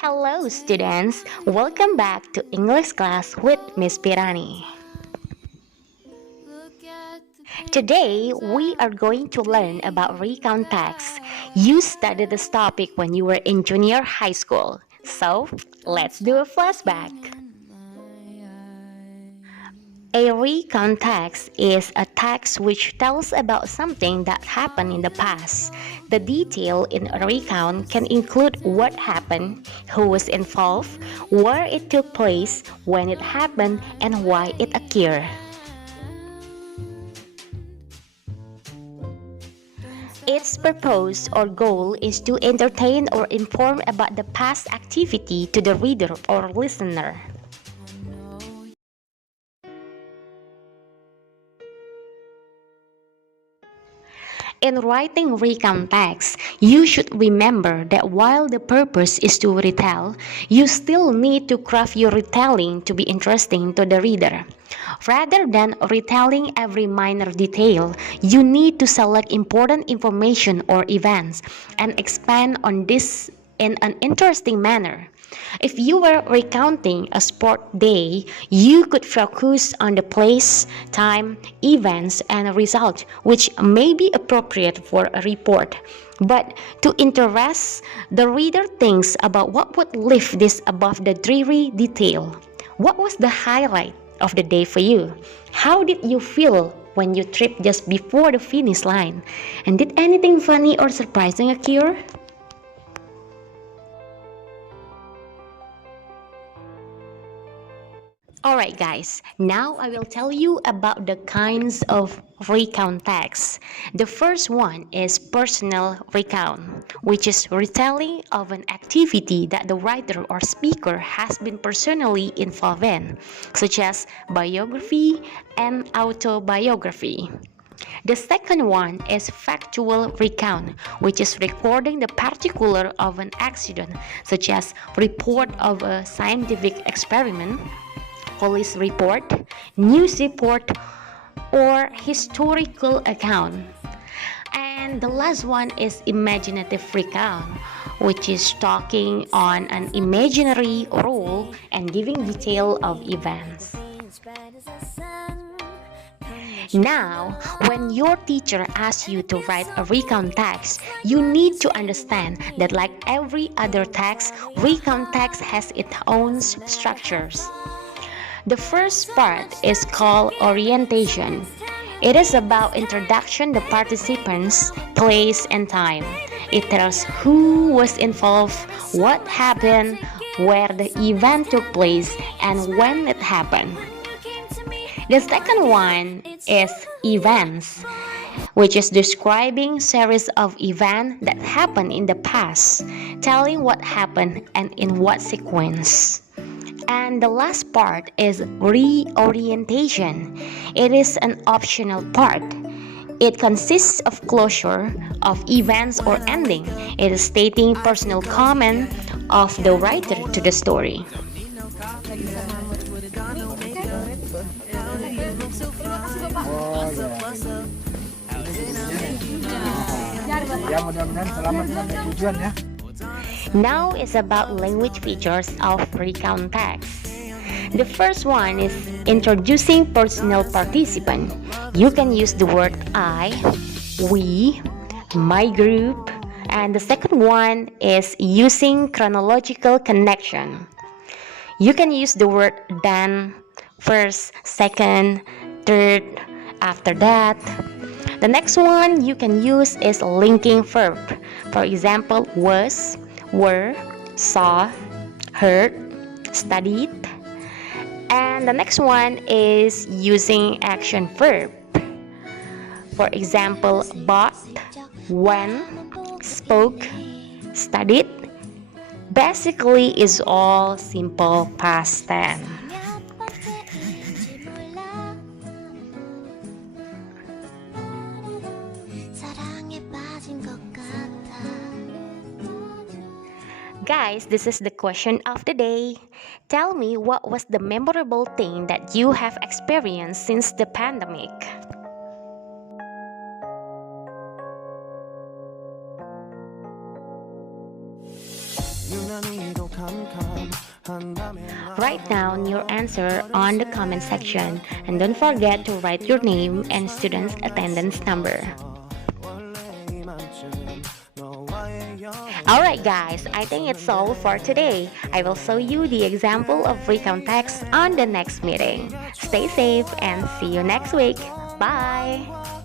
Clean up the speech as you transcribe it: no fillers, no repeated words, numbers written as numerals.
Hello, students. Welcome back to English class with Miss Firani. Today, we are going to learn about recount text. You studied this topic when you were in junior high school. So, let's do a flashback. A recount text is a text which tells about something that happened in the past. The detail in a recount can include what happened, who was involved, where it took place, when it happened, and why it occurred. Its purpose or goal is to entertain or inform about the past activity to the reader or listener. In writing recount text, you should remember that while the purpose is to retell, you still need to craft your retelling to be interesting to the reader. Rather than retelling every minor detail, you need to select important information or events and expand on this in an interesting manner. If you were recounting a sport day, you could focus on the place, time, events, and result, which may be appropriate for a report. But to interest the reader thinks about what would lift this above the dreary detail. What was the highlight of the day for you? How did you feel when you tripped just before the finish line? And did anything funny or surprising occur? Alright guys, now I will tell you about the kinds of recount texts. The first one is personal recount, which is retelling of an activity that the writer or speaker has been personally involved in, such as biography and autobiography. The second one is factual recount, which is recording the particular of an accident, such as report of a scientific experiment, police report, news report, or historical account. And the last one is imaginative recount, which is talking on an imaginary role and giving detail of events. Now, when your teacher asks you to write a recount text, you need to understand that like every other text, recount text has its own structures. The first part is called orientation. It is about introduction to participants, place, and time. It tells who was involved, what happened, where the event took place, and when it happened. The second one is events, which is describing series of events that happened in the past, telling what happened and in what sequence. And the last part is reorientation. It is an optional part. It consists of closure of events or ending. It is stating personal comment of the writer to the story. Ya mudah-mudahan selamat sampai tujuan ya. Now is about language features of recount text. The first one is introducing personal participant. You can use the word I, we, my group, and the second one is using chronological connection. You can use the word then, first, second, third, after that. The next one you can use is linking verb. For example, was, were, saw, heard, studied. And the next one is using action verb. For example, bought, went, spoke, studied. Basically, is all simple past tense. Guys, this is the question of the day. Tell me what was the memorable thing that you have experienced since the pandemic? Write down your answer on the comment section and don't forget to write your name and student's attendance number. Alright guys, I think it's all for today. I will show you the example of recount text on the next meeting. Stay safe and see you next week. Bye!